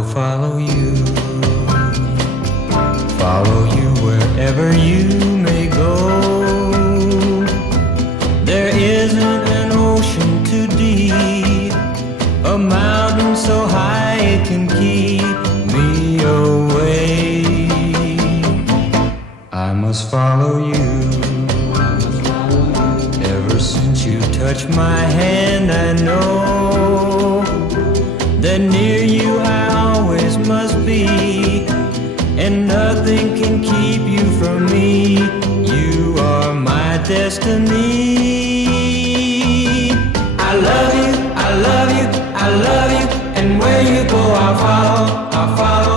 will follow you wherever you may go. There isn't an ocean too deep, a mountain so high it can keep me away. I must follow you. Ever since you touched my hand, I know that near you I always must be, and nothing can keep you from me. You are my destiny. I love you, I love you, I love you, and where you go I'll follow, I'll follow.